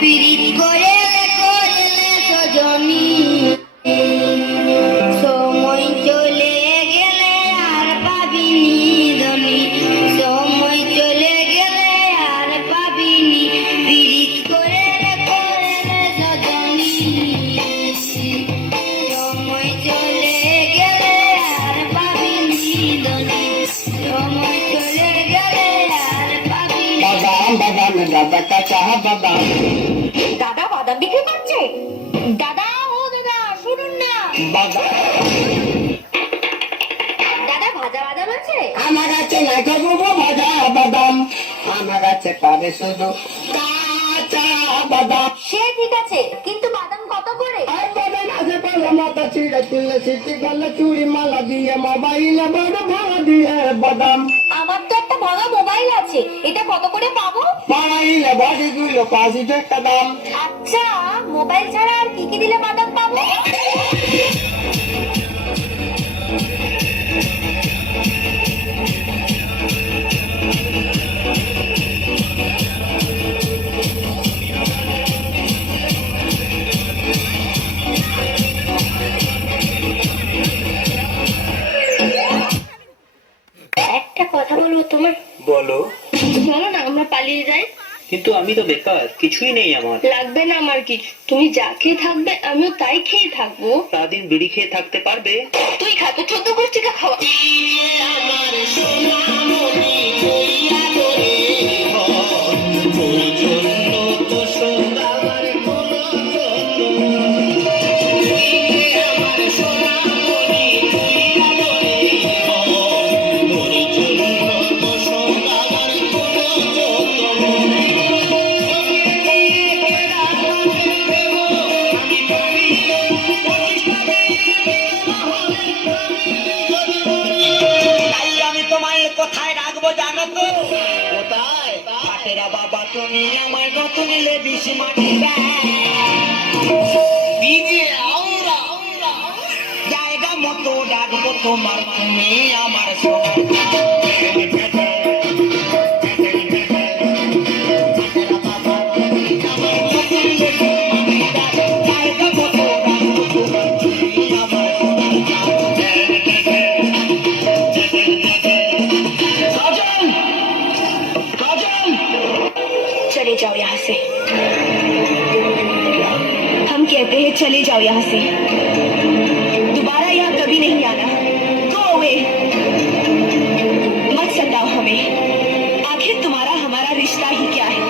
পিরিত করে করলে সজনী, সময় চলে গেলে আর পাবিনি ধনী, সময় চলে গেলে আর পাবিনি, পিরিত করে করলে সজনী, সময় চলে গেলে আর পাবিনি ধনী, সময় চলে গেলে আর পাবিনি। দাদা বাদাম বিক্রি করছে। দাদা, ও দাদা শুনুন না, দাদা ভাজা বাদাম আছে? আমার কাছে নাই খাবো ভাজা বাদাম, আমার কাছে পাবে শুধু কাঁচা বাদাম। সে ঠিক আছে, কিন্তু বাদাম কত করে? আর বাদাম আছে পাল্লা মাথা ছিঁড়ে তুললে সিটি করলে চুড়ি মালা দিয়ে মোবাইলে বড় ভাড়া দিয়ে বাদাম। আমার তো একটা ভাঙা মোবাইল আছে, এটা কত করে পাবো? বাড়াইলে বাড়ি গুলো 5 টাকা দাম। আচ্ছা, মোবাইল ছাড়া আর কি কি দিলে বাদাম পাবো? একটা কথা বলবো তোমার? বলো। চলো না আমরা পালিয়ে যাই। কিন্তু আমি তো বেকার, কিছুই নেই আমার। লাগবে না আমার কিছু, তুমি যা খেয়ে থাকবে আমিও তাই খেয়ে থাকবো। সারাদিন বিড়ি খেয়ে থাকতে পারবে? তুই খা, তো 14 গোষ্ঠীকে খাওয়া। আমি তোমায় কোথায় রাখবো জানো তো? কোথায়? হাটেরা বাবা তুমি আমার নতুন লেডিস মাটি জায়গা মতো ডাকবো তোমার, তুমি আমার সোনা। चले जाओ यहाँ से। हम कहते हैं चले जाओ यहाँ से, दोबारा यहाँ कभी नहीं आना। गो अवे, मत सताओ हमें। आखिर तुम्हारा हमारा रिश्ता ही क्या है?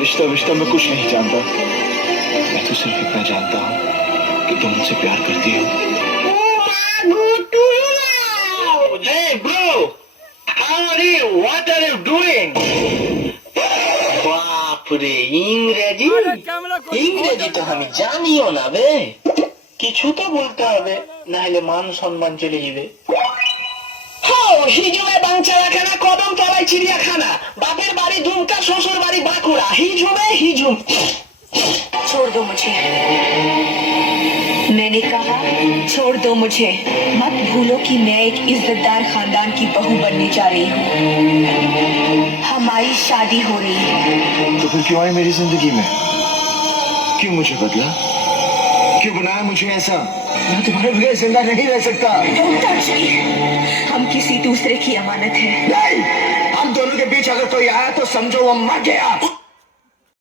रिश्ता रिश्ता मैं कुछ नहीं जानता, मैं तो सिर्फ इतना जानता हूँ कि तुम मुझसे प्यार करती हो। Hey bro, how are you? What are you doing? বাপরে, ইংরেজি ইংরেজি তো আমি জানিও না বে। কিছু তো বলতে হবে, নাহলে মান সম্মান চলে যাবে। হিজুমে বাঞ্চারাখানা, কদম তলায় চিড়িয়াখানা, বাপের বাড়ি দুমকা, শ্বশুর বাড়ি বাঁকুড়া, হিজুমে হিজুম। छोड़ दो मुझे, मैंने कहा छोड़ दो मुझे। मत भूलो कि मैं एक इज्जतदार खानदान की बहू बनने जा रही हूँ। हमारी शादी हो रही है। तो फिर क्यों आई मेरी जिंदगी में? क्यों मुझे बदला? क्यों बनाया मुझे ऐसा? मैं तुम्हारे बगैर जिंदा नहीं रह सकता। Don't touch me। हम किसी दूसरे की अमानत है। नहीं, हम दोनों के बीच अगर कोई आया तो समझो वो मर गया।